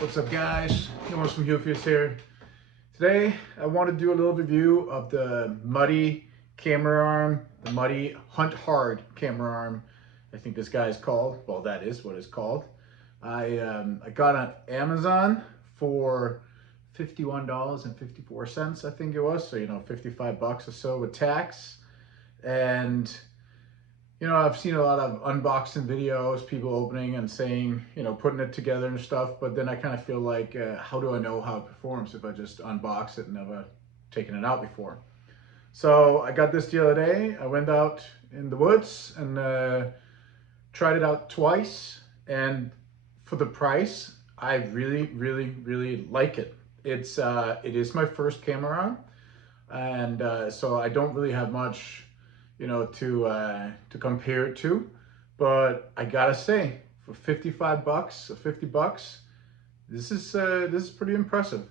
What's up, guys? Noah from Hillfields here. Today I want to do a little review of the Muddy camera arm, the Muddy Hunt Hard camera arm. I think this guy is called. Well, that is what it's called. I got on Amazon for $51.54, I think it was. So 55 bucks or so with tax. And I've seen a lot of unboxing videos, people opening and saying, putting it together and stuff. But then I kind of feel like, how do I know how it performs if I just unbox it and never taken it out before? So I got this the other day. I went out in the woods and tried it out twice. And for the price, I really, really, really like it. It is my first camera arm. And so I don't really have much to compare it to, but I gotta say, for 55 bucks or 50 bucks, this is pretty impressive.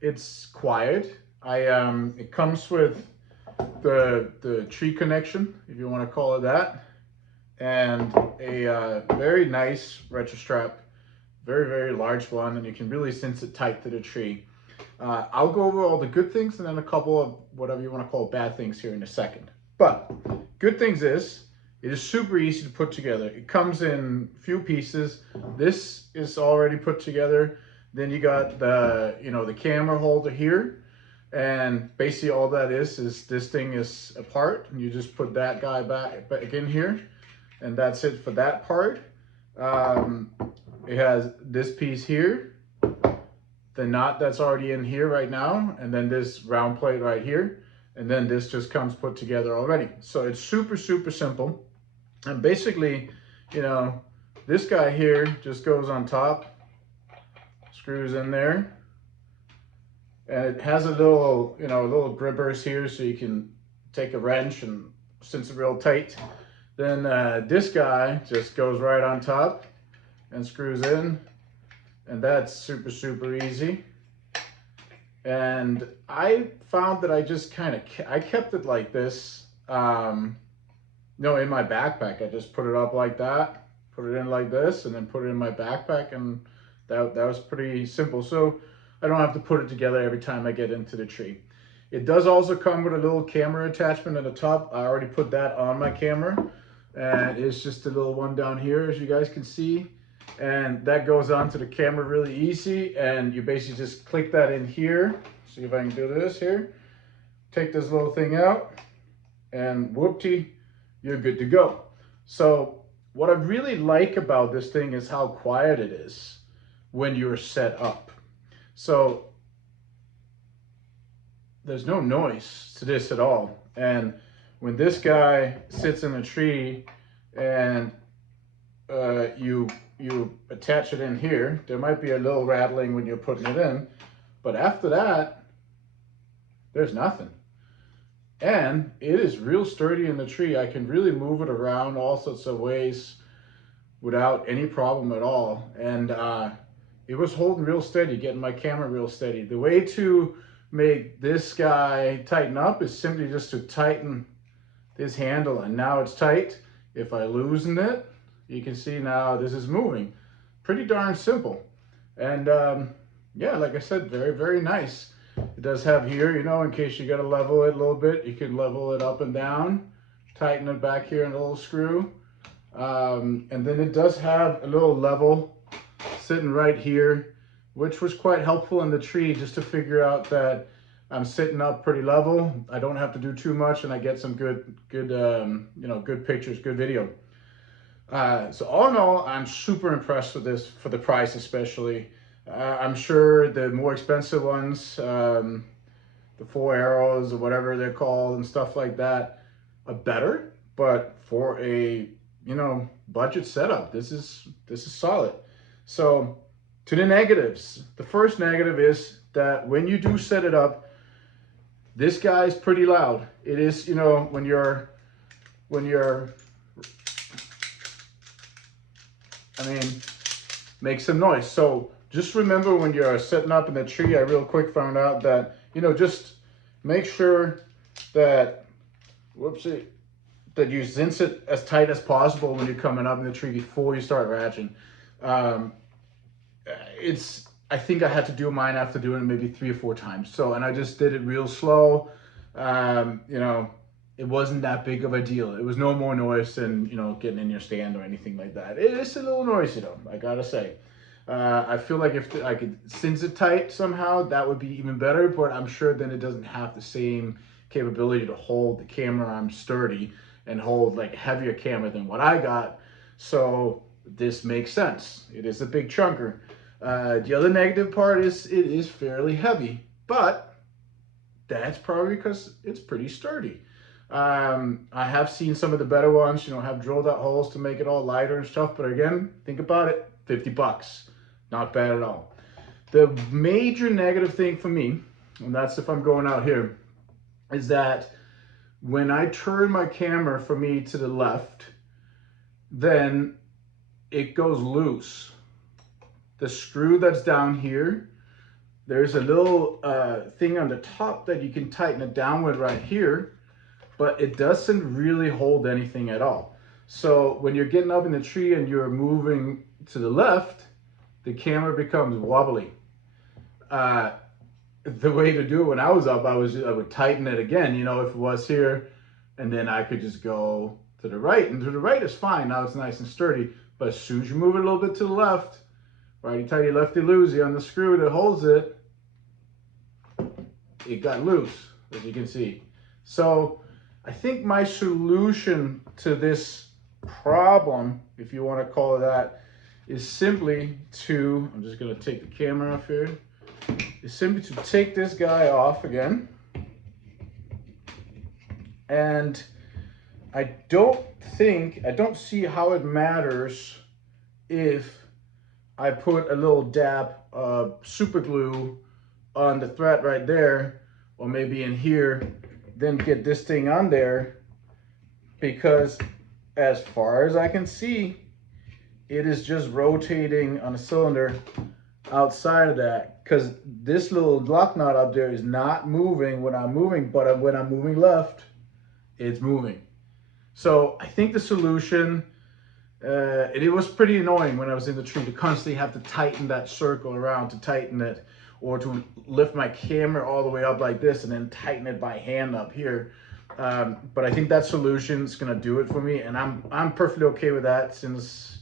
It's quiet. It comes with the tree connection, if you want to call it that, and a very nice retro strap, very, very large one, and you can really cinch it tight to the tree. I'll go over all the good things and then a couple of whatever you want to call bad things here in a second. But good things is, it is super easy to put together. It comes in few pieces. This is already put together. Then you got the camera holder here. And basically all that is this thing is apart. And you just put that guy back in here. And that's it for that part. It has this piece here, the knot that's already in here right now, and then this round plate right here. And then this just comes put together already. So it's super, super simple. And basically, this guy here just goes on top, screws in there. And it has a little, little grippers here so you can take a wrench and cinch it real tight. Then this guy just goes right on top and screws in. And that's super, super easy. And I found that I just I kept it like this, in my backpack. I just put it up like that, put it in like this, and then put it in my backpack, and that was pretty simple. So I don't have to put it together every time I get into the tree. It does also come with a little camera attachment at the top. I already put that on my camera, and it's just a little one down here, as you guys can see. And that goes onto the camera really easy, and you basically just click that in here. See if I can do this here. Take this little thing out, and whoopty, you're good to go. So what I really like about this thing is how quiet it is when you're set up. So there's no noise to this at all. And when this guy sits in a tree and you attach it in here, there might be a little rattling when you're putting it in, but after that, there's nothing. And it is real sturdy in the tree. I can really move it around all sorts of ways without any problem at all. And it was holding real steady, getting my camera real steady. The way to make this guy tighten up is simply just to tighten this handle, and now it's tight. If I loosen it, you can see now this is moving. Pretty darn simple. And yeah, like I said, very, very nice. It does have here, in case you got to level it a little bit, you can level it up and down, tighten it back here in a little screw. And then it does have a little level sitting right here, which was quite helpful in the tree, just to figure out that I'm sitting up pretty level. I don't have to do too much, and I get some good pictures, good video. So all in all, I'm super impressed with this for the price, especially. I'm sure the more expensive ones, the 4 arrows or whatever they're called and stuff like that, are better. But for a budget setup, this is solid. So to the negatives, the first negative is that when you do set it up, this guy is pretty loud. It is, when you're make some noise. So just remember, when you're setting up in the tree, I real quick found out that, just make sure that, that you cinch it as tight as possible when you're coming up in the tree before you start ratcheting. It's I think I had to do mine after doing it maybe 3 or 4 times. So, and I just did it real slow. You know, it wasn't that big of a deal. It was no more noise than, you know, getting in your stand or anything like that. It is a little noisy though, I gotta say. I feel like if I could cinch it tight somehow, that would be even better, but I'm sure then it doesn't have the same capability to hold the camera arm sturdy and hold like heavier camera than what I got. So this makes sense. It is a big chunker. The other negative part is it is fairly heavy, but that's probably because it's pretty sturdy. I have seen some of the better ones, you know, have drilled out holes to make it all lighter and stuff. But again, think about it, 50 bucks. Not bad at all. The major negative thing for me, and that's if I'm going out here, is that when I turn my camera from me to the left, then it goes loose. The screw that's down here, there's a little thing on the top that you can tighten it down with right here, but it doesn't really hold anything at all. So when you're getting up in the tree and you're moving to the left, the camera becomes wobbly. The way to do it when I was up, I would tighten it again, you know, if it was here, and then I could just go to the right. And to the right is fine, now it's nice and sturdy. But as soon as you move it a little bit to the left, righty tighty, lefty loosey on the screw that holds it, it got loose, as you can see. So I think my solution to this problem, if you want to call it that, is simply to, I'm just going to take the camera off here, is simply to take this guy off again. And I don't see how it matters if I put a little dab of super glue on the thread right there, or maybe in here, then get this thing on there, because as far as I can see, it is just rotating on a cylinder outside of that, because this little lock nut up there is not moving when I'm moving, but when I'm moving left, it's moving. So I think the solution, it was pretty annoying when I was in the tree to constantly have to tighten that circle around to tighten it, or to lift my camera all the way up like this and then tighten it by hand up here. But I think that solution is gonna do it for me, and I'm perfectly okay with that, since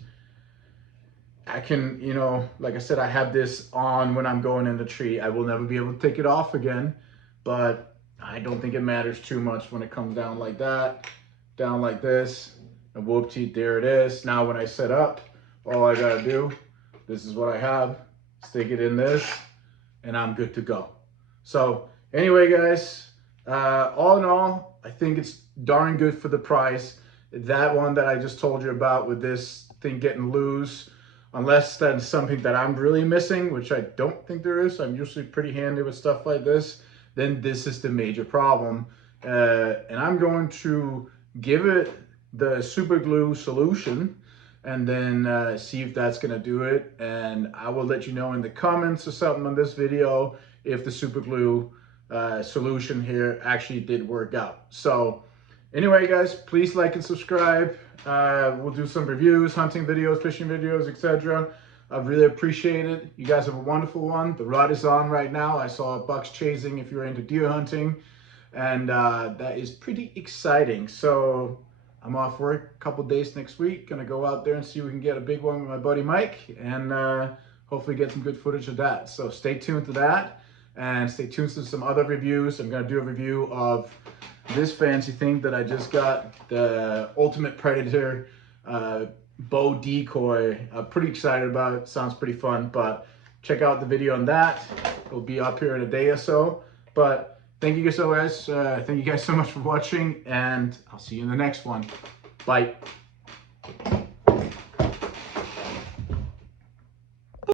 I can, you know, like I said, I have this on when I'm going in the tree. I will never be able to take it off again, but I don't think it matters too much when it comes down like that, down like this, and whoop-tee, there it is. Now when I set up, all I gotta do, this is what I have, stick it in this, and I'm good to go. So anyway, guys, all in all, I think it's darn good for the price. That one that I just told you about with this thing getting loose, unless that's something that I'm really missing, which I don't think there is. I'm usually pretty handy with stuff like this. Then this is the major problem. And I'm going to give it the super glue solution, and then see if that's gonna do it. And I will let you know in the comments or something on this video if the super glue solution here actually did work out. So anyway, guys, please like and subscribe. We'll do some reviews, hunting videos, fishing videos, etc. I really appreciate it. You guys have a wonderful one. The rut is on right now. I saw bucks chasing if you're into deer hunting, and that is pretty exciting. So I'm off work a couple days next week. Gonna go out there and see if we can get a big one with my buddy Mike, and hopefully get some good footage of that. So stay tuned to that, and stay tuned to some other reviews. I'm gonna do a review of this fancy thing that I just got, the Ultimate Predator bow decoy. I'm pretty excited about it. Sounds pretty fun, but check out the video on that. It'll be up here in a day or so. But thank you guys thank you guys so much for watching, and I'll see you in the next one. Bye.